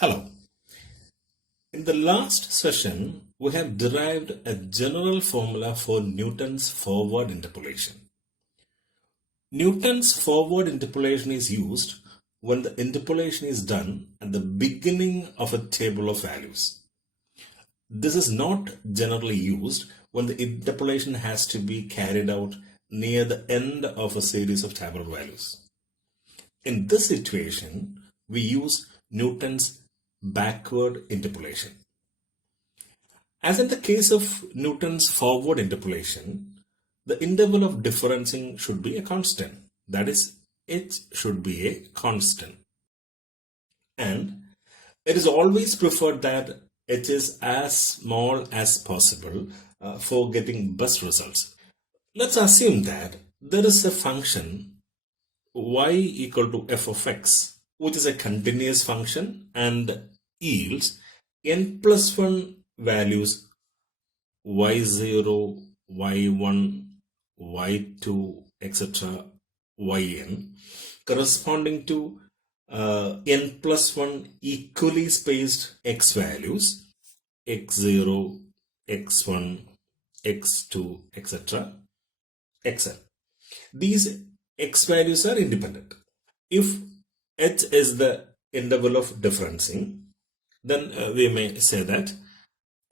Hello. In the last session, we have derived a general formula for Newton's forward interpolation. Newton's forward interpolation is used when the interpolation is done at the beginning of a table of values. This is not generally used when the interpolation has to be carried out near the end of a series of tabular values. In this situation, we use Newton's backward interpolation. As in the case of Newton's forward interpolation, the interval of differencing should be a constant. That is, h should be a constant. And it is always preferred that h is as small as possible for getting best results. Let's assume that there is a function y equal to f of x, which is a continuous function and yields n plus 1 values y0, y1, y2, etc., yn, corresponding to n plus 1 equally spaced x values, x0, x1, x2, etc., xn. These x values are independent. If h is the interval of differencing, then we may say that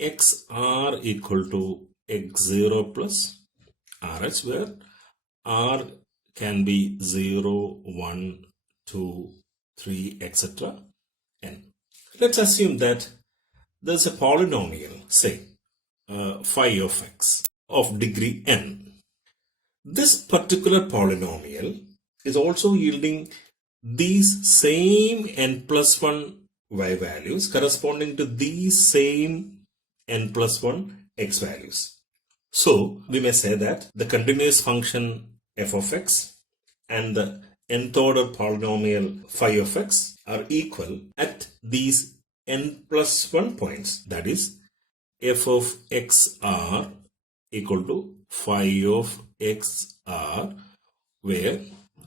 xr equal to x0 plus rh, where r can be 0, 1, 2, 3, etc. n. Let's assume that there's a polynomial, say phi of x, of degree n. This particular polynomial is also yielding these same n plus 1 y values corresponding to these same n plus 1 x values. So we may say that the continuous function f of x and the nth order polynomial phi of x are equal at these n plus 1 points. That is, f of xr equal to phi of xr, where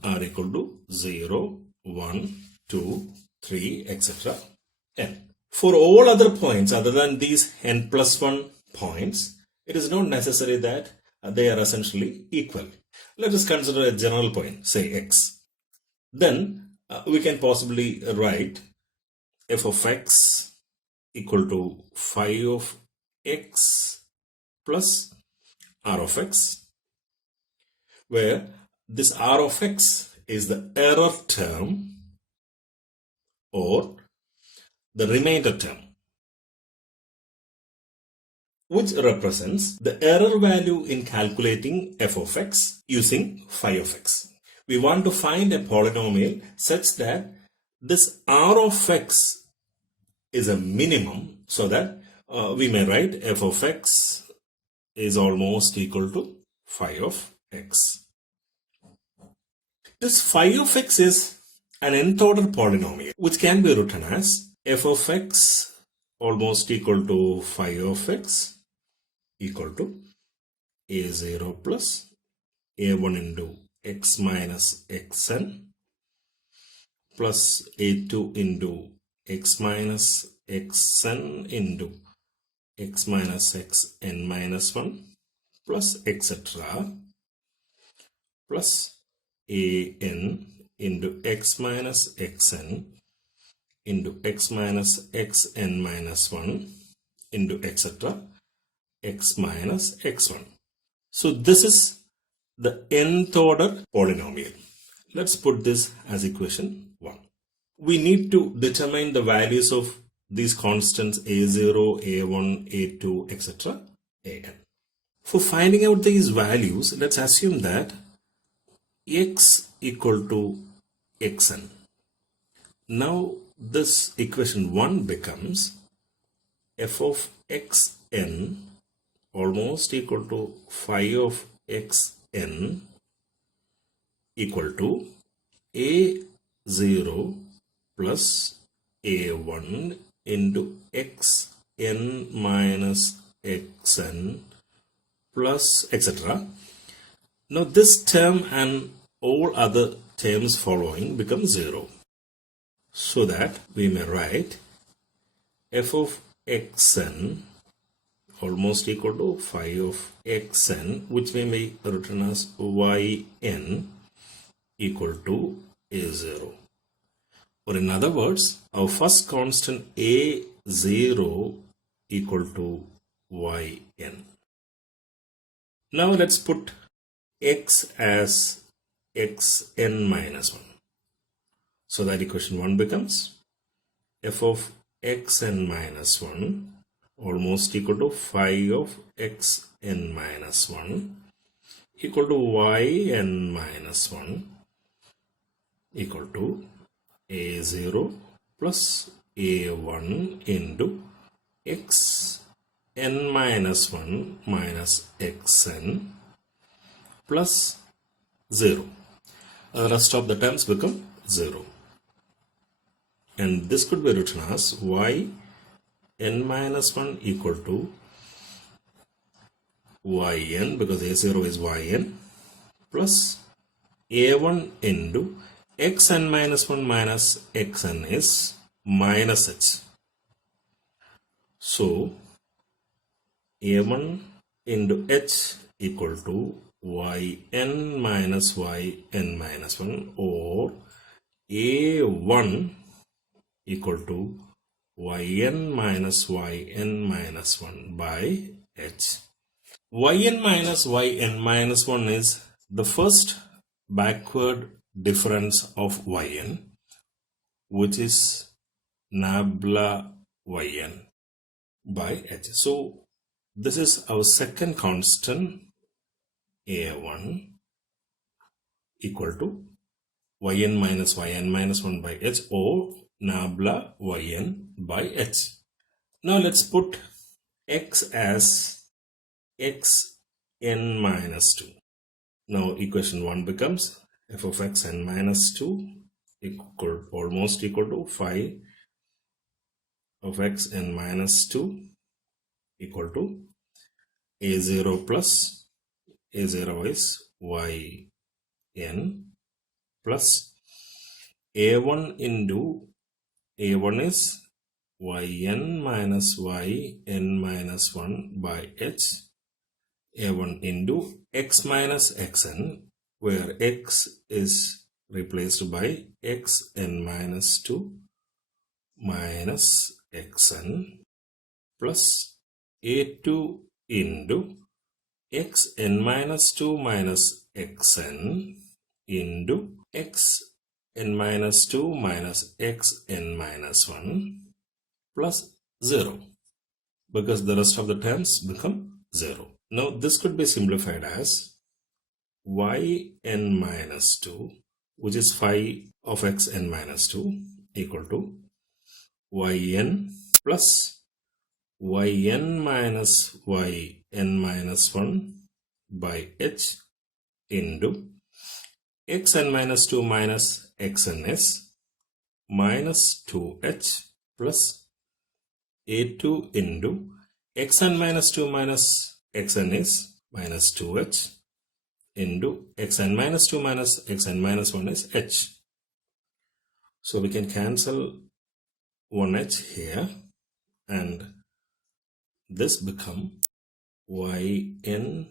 r equal to 0, 1, 2, 3, etc. n. For all other points other than these n plus 1 points, it is not necessary that they are essentially equal. Let us consider a general point, say x. Then we can possibly write f of x equal to phi of x plus r of x, where this r of x is the error term or the remainder term, which represents the error value in calculating f of x using phi of x. We want to find a polynomial such that this r of x is a minimum, so that we may write f of x is almost equal to phi of x. This phi of x is an nth order polynomial, which can be written as f of x almost equal to phi of x equal to a0 plus a1 into x minus xn plus a2 into x minus xn into x minus xn minus 1 plus etc. plus an into x minus xn into x minus xn minus 1 into etc. x minus x1. So this is the nth order polynomial. Let's put this as equation 1. We need to determine the values of these constants a0, a1, a2, etc. an. For finding out these values, let's assume that x equal to xn. Now this equation 1 becomes f of xn almost equal to phi of xn equal to a0 plus a1 into xn minus xn plus etc. Now this term and all other terms following become 0, so that we may write f of xn almost equal to phi of xn, which we may written as yn equal to a0. Or in other words, our first constant a0 equal to yn. Now let's put x as xn minus 1. So that equation 1 becomes f of xn minus 1 almost equal to phi of xn minus 1 equal to yn minus 1 equal to a0 plus a1 into xn minus 1 minus xn plus 0. The rest of the terms become 0. And this could be written as yn minus 1 equal to yn, because a0 is yn, plus a1 into xn minus 1 minus xn is minus h. So a1 into h equal to yn minus 1, or a1 equal to yn minus 1 by h. Yn minus 1 is the first backward difference of yn, which is nabla yn by h. So this is our second constant a1 equal to yn minus 1 by h, or nabla yn by h. Now let's put x as xn minus 2. Now equation 1 becomes f of xn minus 2 almost equal to phi of xn minus 2 equal to a0 plus a0 is yn plus a1 into a1 is yn minus 1 by h, a1 into x minus xn, where x is replaced by xn minus 2 minus xn plus a2 into xn minus 2 minus xn into xn minus 2 minus xn minus 1 plus 0, because the rest of the terms become 0. Now this could be simplified as yn minus 2, which is phi of xn minus 2 equal to yn plus yn minus 1 by h into xn minus 2 minus xn is minus 2h plus a2 into xn minus 2 minus xn is minus 2h into xn minus 2 minus xn minus 1 is h. So we can cancel 1h here, and this become yn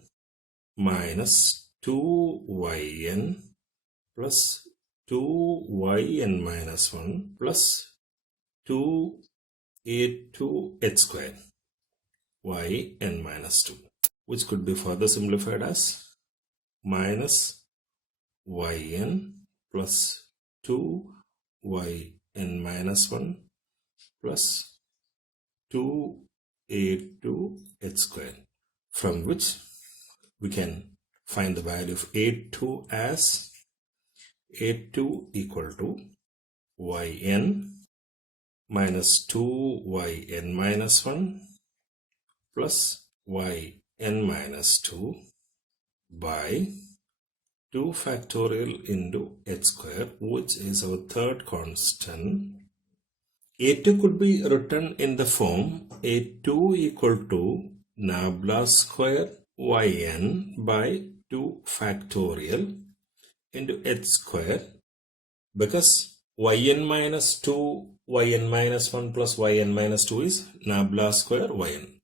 minus 2yn plus 2yn minus 1 plus 2a2h squared yn minus 2, which could be further simplified as minus yn plus 2yn minus 1 plus 2a2h squared, from which we can find the value of a2 as a2 equal to yn minus 2yn minus 1 plus yn minus 2 by 2 factorial into h square, which is our third constant. A2 could be written in the form a2 equal to nabla square yn by 2 factorial into h square, because yn minus 2 yn minus 1 plus yn minus 2 is nabla square yn.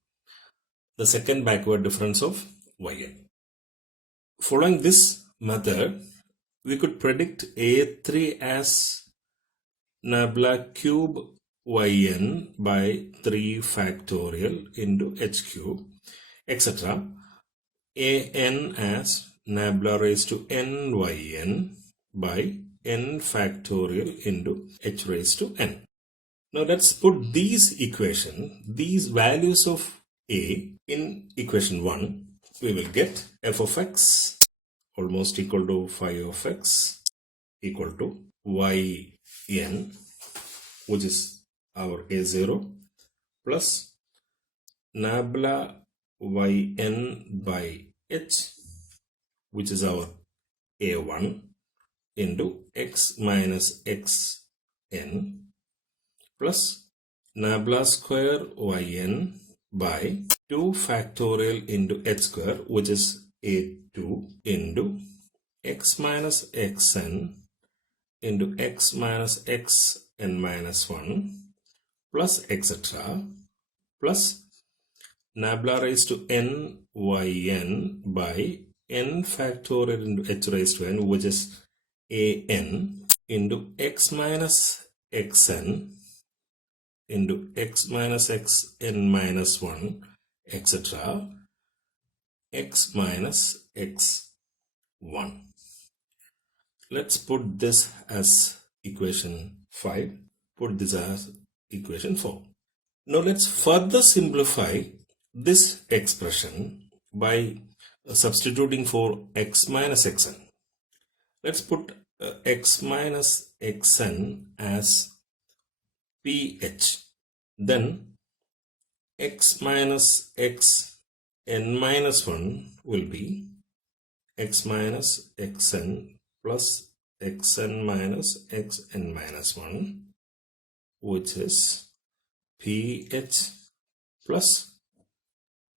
The second backward difference of yn. Following this method, we could predict A3 as nabla cube yn by 3 factorial into h cube, etc. an as nabla raised to nyn by n factorial into h raised to n. Now let's put these values of a in equation 1. We will get f of x almost equal to phi of x equal to yn, which is our a0, plus nabla yn by h, which is our a1, into x minus xn, plus nabla square yn by 2 factorial into h square, which is a2, into x minus xn into x minus xn minus 1, plus etc., plus nabla raised to nyn by n factorial into h raised to n, which is an, into x minus xn into x minus xn minus 1, etc., x minus x1. Let's put this as equation 5. Put this as equation 4. Now let's further simplify this expression by substituting for x minus xn. Let's put x minus xn as ph. Then x minus xn minus 1 will be x minus xn plus xn minus xn minus 1, which is ph plus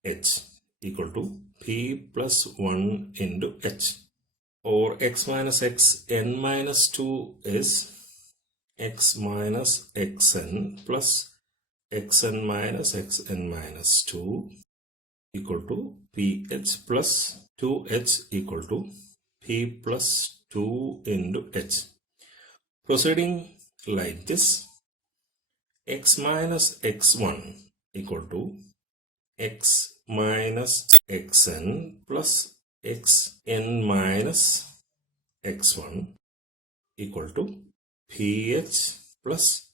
h equal to p plus 1 into h. Or x minus xn minus 2 is x minus xn plus xn minus xn minus 2 equal to ph plus 2h equal to p plus 2 into h. Proceeding like this, x minus x1 equal to x minus xn plus xn minus x1 equal to ph plus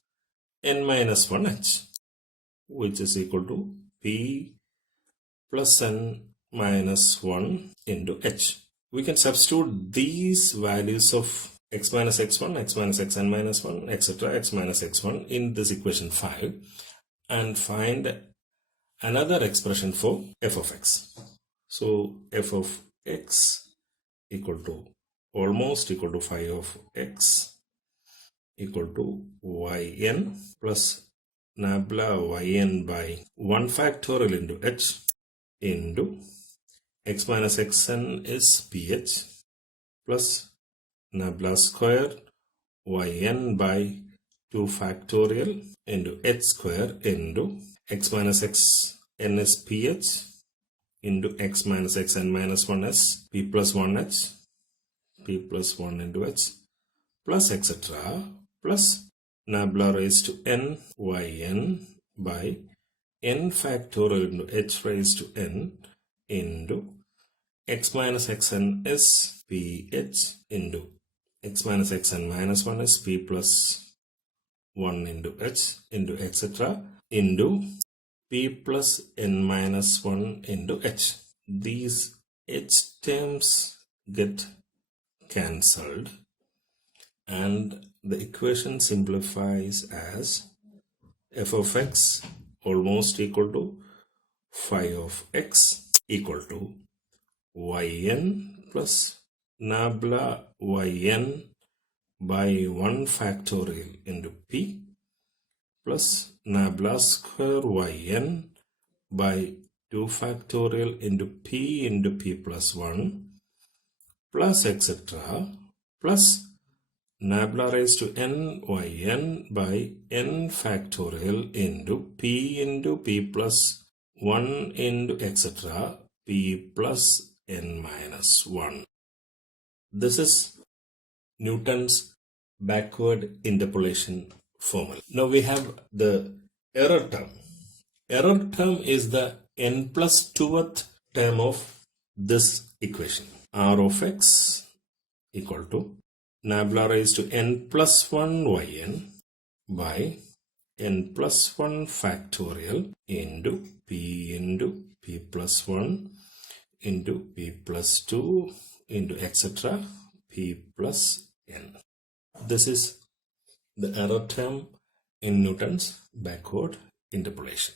n minus 1h, which is equal to p plus n minus 1 into h. We can substitute these values of x minus x1, x minus xn minus 1, etc., x minus x1 in this equation 5 and find another expression for f of x. So f of x equal to almost equal to phi of x equal to yn plus nabla yn by 1 factorial into h into x minus xn is ph plus nabla square yn by 2 factorial into h square into x minus xn is ph into x minus xn minus 1 is p plus 1h, p plus 1 into h, plus etc., plus nabla raised to n yn by n factorial into h raised to n into x minus xn is ph into x minus xn minus 1 is p plus 1 into h into etc. into p plus n minus 1 into h. These h terms get cancelled and the equation simplifies as f of x almost equal to phi of x equal to yn plus nabla yn by 1 factorial into p plus nabla square yn by 2 factorial into p plus 1 plus etc. plus nabla raised to n yn by n factorial into p plus 1 into etc. p plus n minus 1. This is Newton's backward interpolation formula. Now we have the error term. Error term is the n plus 2th term of this equation. R of x equal to nabla raised to n plus 1 yn by n plus 1 factorial into p plus 1 into p plus 2 into etc. p plus n. This is the error term in Newton's backward interpolation.